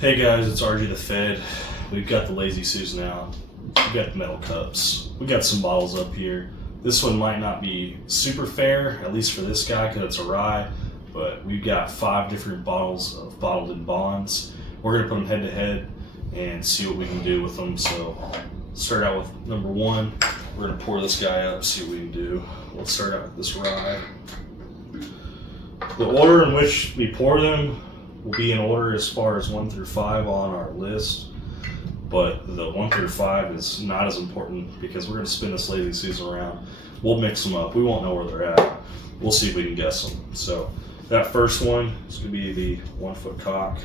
Hey guys, it's RG the Fed. We've got the Lazy Susan out. We've got the metal cups. We got some bottles up here. This one might not be super fair, at least for this guy because it's a rye, but we've got 5 different bottles of bottled in bonds. We're going to put them head to head and see what we can do with them. So start out with number 1. We're going to pour this guy up, see what we can do. Let's start out with this rye. The order in which we pour them will be in order as far as 1 through 5 on our list, but the 1 through 5 is not as important because we're going to spin this Lazy Susan around. We'll mix them up. We won't know where they're at. We'll see if we can guess them. So that first one is going to be the 1 foot cock.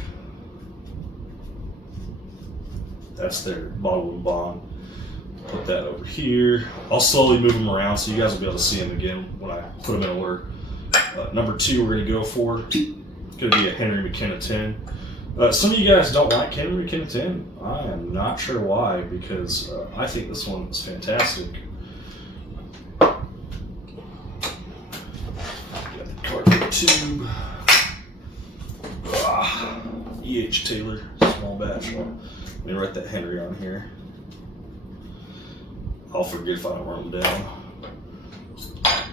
That's their bottle and bond. Put that over here. I'll slowly move them around so you guys will be able to see them again when I put them in order. Number 2 we're going to go for. It's going to be a Henry McKenna 10. Some of you guys don't like Henry McKenna 10. I am not sure why, because I think this one is fantastic. Got the cardboard tube. E.H. Taylor, small batch one. Let me write that Henry on here. I'll forget if I don't write them down.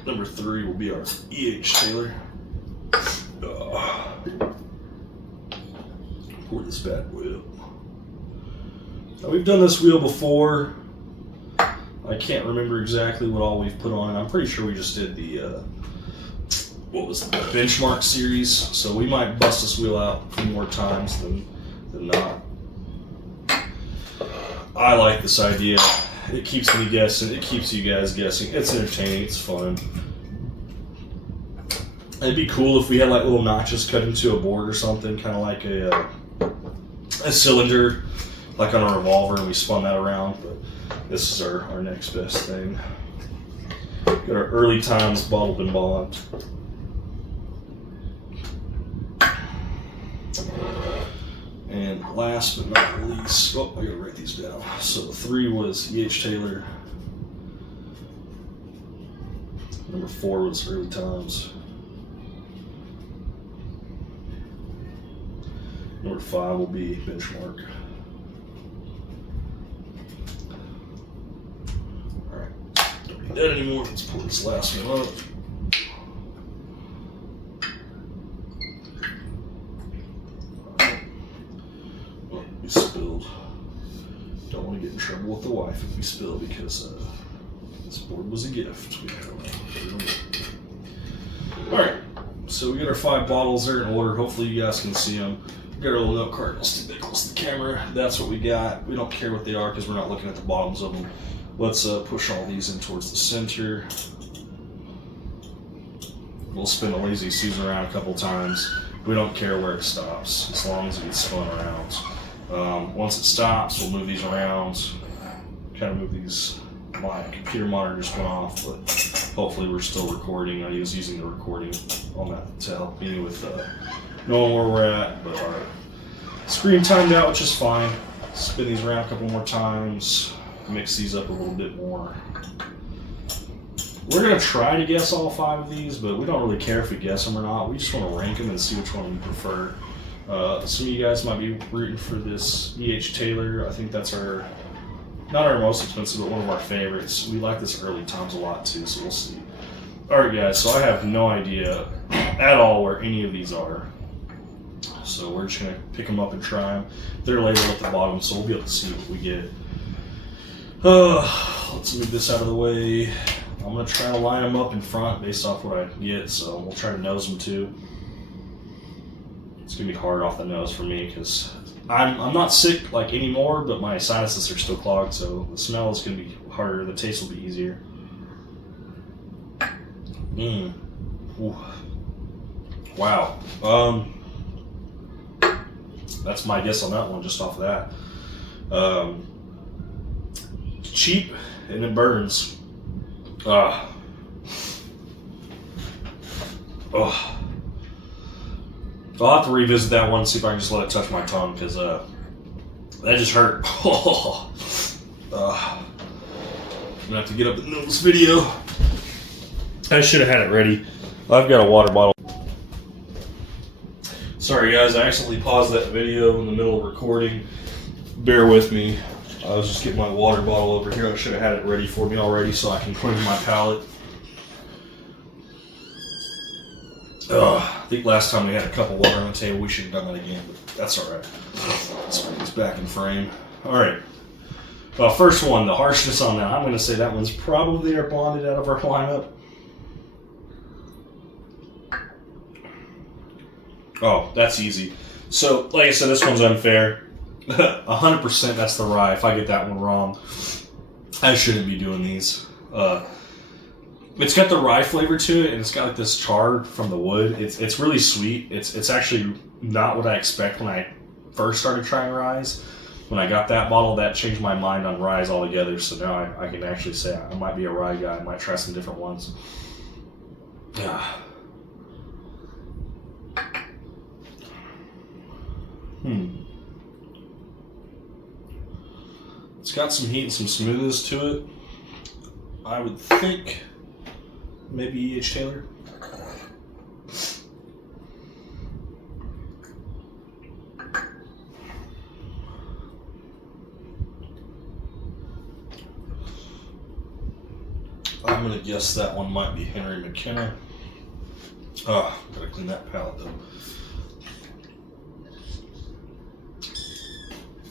Number 3 will be our E.H. Taylor. Pour this bad boy up. Now, we've done this wheel before. I can't remember exactly what all we've put on it. I'm pretty sure we just did the what was the benchmark series. So we might bust this wheel out a few more times than not. I like this idea. It keeps me guessing. It keeps you guys guessing. It's entertaining. It's fun. It'd be cool if we had like little notches cut into a board or something, kind of like a cylinder, like on a revolver, and we spun that around. But this is our next best thing. Got our early times bottled in bond. And last but not least, I gotta write these down. So 3 was E.H. Taylor. Number 4 was early times. Number 5 will be benchmark. Alright, don't need that anymore. Let's pour this last one up. Well, we spilled. Don't want to get in trouble with the wife if we spill because this board was a gift. Alright, so we got our 5 bottles there in order. Hopefully you guys can see them. Got our little note card stick that close to the camera. That's what we got. We don't care what they are because we're not looking at the bottoms of them. Let's push all these in towards the center. We'll spin the Lazy Susan around a couple times. We don't care where it stops as long as it gets spun around. Once it stops, we'll move these around. Kind of move these. My computer monitor just went off, but hopefully we're still recording. I was using the recording on that to help me with knowing where we're at, but our screen timed out, which is fine. Spin these around a couple more times, mix these up a little bit more. We're going to try to guess all 5 of these, but we don't really care if we guess them or not. We just want to rank them and see which one we prefer. Some of you guys might be rooting for this E.H. Taylor. I think that's not our most expensive, but one of our favorites. We like this early times a lot too, so we'll see. Alright guys, so I have no idea at all where any of these are. So we're just going to pick them up and try them. They're labeled at the bottom, so we'll be able to see what we get. Let's move this out of the way. I'm going to try to line them up in front based off what I get, so we'll try to nose them too. It's going to be hard off the nose for me because I'm not sick like anymore, but my sinuses are still clogged, so the smell is going to be harder. The taste will be easier. Ooh. Wow. That's my guess on that one, just off of that. Cheap, and it burns. Oh. I'll have to revisit that one and see if I can just let it touch my tongue, because that just hurt. I'm gonna have to get up and do this video. I should have had it ready. I've got a water bottle. So Sorry guys, I accidentally paused that video in the middle of recording. Bear with me. I was just getting my water bottle over here. I should have had it ready for me already so I can cleanse my palate. I think last time we had a cup of water on the table, we should have done that again, but that's alright. Let's bring this back in frame. Alright. First one, the harshness on that. I'm going to say that one's probably our bonded out of our lineup. Oh, that's easy. So, like I said, this one's unfair. 100% that's the rye. If I get that one wrong, I shouldn't be doing these. It's got the rye flavor to it, and it's got like this char from the wood. It's really sweet. It's actually not what I expect when I first started trying ryes. When I got that bottle, that changed my mind on ryes altogether. So now I can actually say I might be a rye guy. I might try some different ones. It's got some heat and some smoothness to it. I would think maybe E.H. Taylor. I'm going to guess that one might be Henry McKenna. Oh, gotta clean that palate though.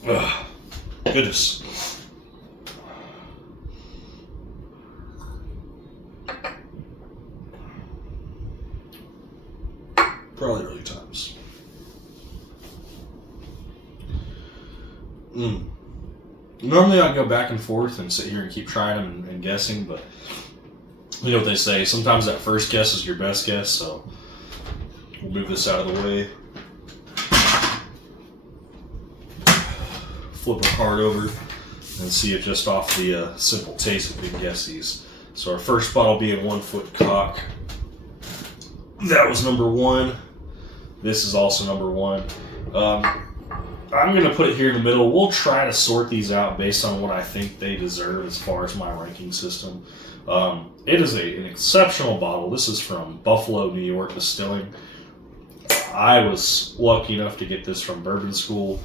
Ugh, goodness. Probably early times. Normally I'd go back and forth and sit here and keep trying them and guessing, but you know what they say, sometimes that first guess is your best guess, so we'll move this out of the way. Flip a card over and see if just off the simple taste we can guess these. So our first bottle being 1 Foot Cock. That was number 1. This is also number 1. I'm going to put it here in the middle. We'll try to sort these out based on what I think they deserve as far as my ranking system. It is an exceptional bottle. This is from Buffalo, New York Distilling. I was lucky enough to get this from Bourbon School.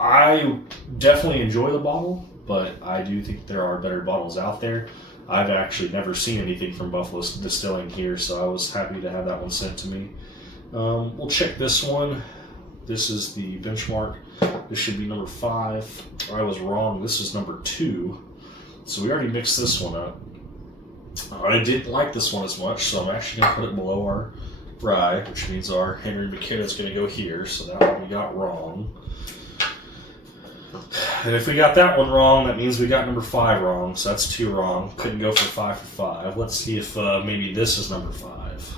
I definitely enjoy the bottle, but I do think there are better bottles out there. I've actually never seen anything from Buffalo Distilling here, so I was happy to have that one sent to me. We'll check this one. This is the benchmark. This should be number 5. I was wrong. This is number 2. So we already mixed this one up. I didn't like this one as much, so I'm actually going to put it below our rye, which means our Henry McKenna is going to go here. So that one we got wrong. And if we got that one wrong, that means we got number 5 wrong. So that's 2 wrong. Couldn't go for 5 for 5. Let's see if maybe this is number 5.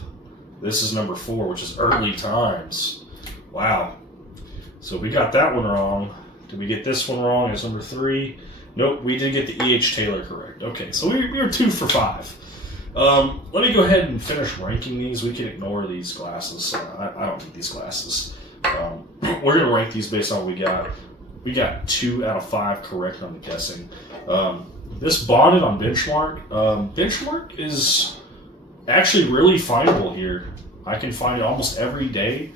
This is number 4, which is Early Times. Wow. So we got that one wrong. Did we get this one wrong as number 3? Nope, we did get the E.H. Taylor correct. Okay, so we were 2 for 5. Let me go ahead and finish ranking these. We can ignore these glasses. I don't need these glasses. We're going to rank these based on what we got. We got 2 out of 5 correct on the guessing. This bonded on Benchmark. Benchmark is actually really findable here. I can find it almost every day.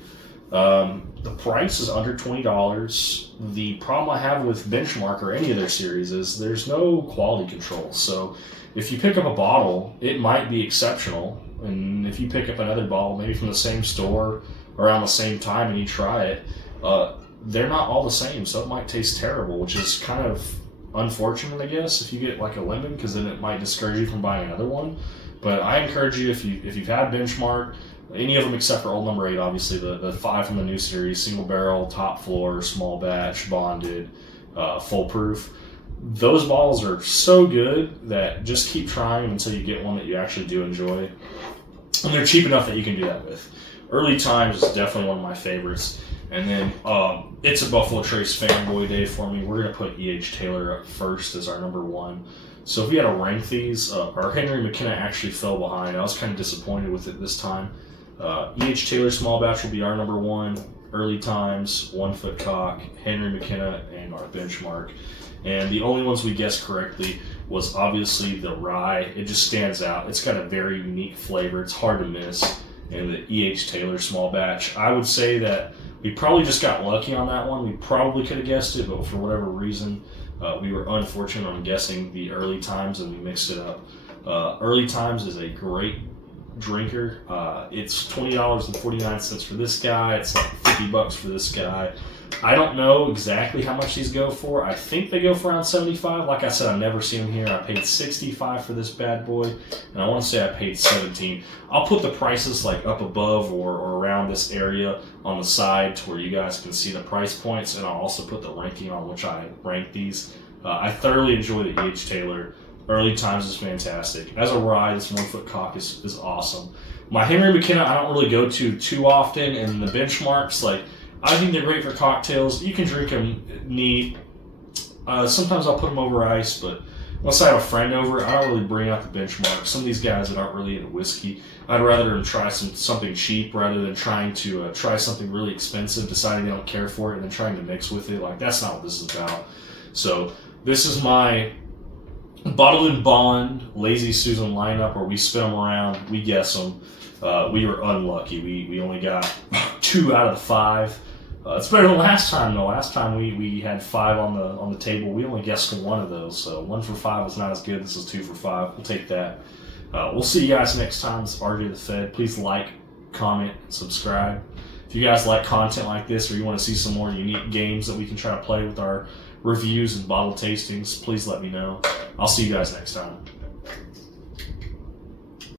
The price is under $20. The problem I have with Benchmark or any of their series is there's no quality control. So if you pick up a bottle, it might be exceptional. And if you pick up another bottle, maybe from the same store around the same time and you try it, they're not all the same. So it might taste terrible, which is kind of unfortunate, I guess, if you get like a lemon, because then it might discourage you from buying another one. But I encourage you, if you've had Benchmark, any of them except for Old Number 8, obviously, the 5 from the new series, single barrel, top floor, small batch, bonded, full proof. Those bottles are so good that just keep trying until you get one that you actually do enjoy. And they're cheap enough that you can do that with. Early Times is definitely one of my favorites. And then it's a Buffalo Trace fanboy day for me. We're going to put E.H. Taylor up first as our number 1. So if we had to rank these, our Henry McKenna actually fell behind. I was kind of disappointed with it this time. E.H. Taylor Small Batch will be our number 1. Early Times, 1 Foot Cock, Henry McKenna, and our Benchmark. And the only ones we guessed correctly was obviously the rye. It just stands out. It's got a very unique flavor. It's hard to miss. and the E.H. Taylor small batch. I would say that we probably just got lucky on that one. We probably could have guessed it, but for whatever reason, we were unfortunate on guessing the early times and we mixed it up. Early times is a great drinker. It's $20.49 for this guy. It's like $50 for this guy. I don't know exactly how much these go for. I think they go for around $75. Like I said, I've never seen them here. I paid $65 for this bad boy, and I want to say I paid $17. I'll put the prices like up above or around this area on the side to where you guys can see the price points, and I'll also put the ranking on which I rank these. I thoroughly enjoy the E.H. Taylor. Early times is fantastic. As a rye, this 1 foot cock is awesome. My Henry McKenna, I don't really go to too often, and the benchmarks, like, I think they're great for cocktails. You can drink them neat. Sometimes I'll put them over ice, but once I have a friend over, I don't really bring out the benchmark. Some of these guys that aren't really into whiskey, I'd rather them try something cheap rather than trying to try something really expensive, deciding they don't care for it, and then trying to mix with it. Like, that's not what this is about. So this is my Bottled and Bond Lazy Susan lineup where we spin them around, we guess them. We were unlucky. We only got 2 out of the 5. It's better than last time though. Last time we had 5 on the table. We only guessed 1 of those. So 1 for 5 was not as good. This is 2 for 5. We'll take that. We'll see you guys next time. This is RJ the Fed. Please like, comment, and subscribe. If you guys like content like this or you want to see some more unique games that we can try to play with our reviews and bottle tastings, please let me know. I'll see you guys next time.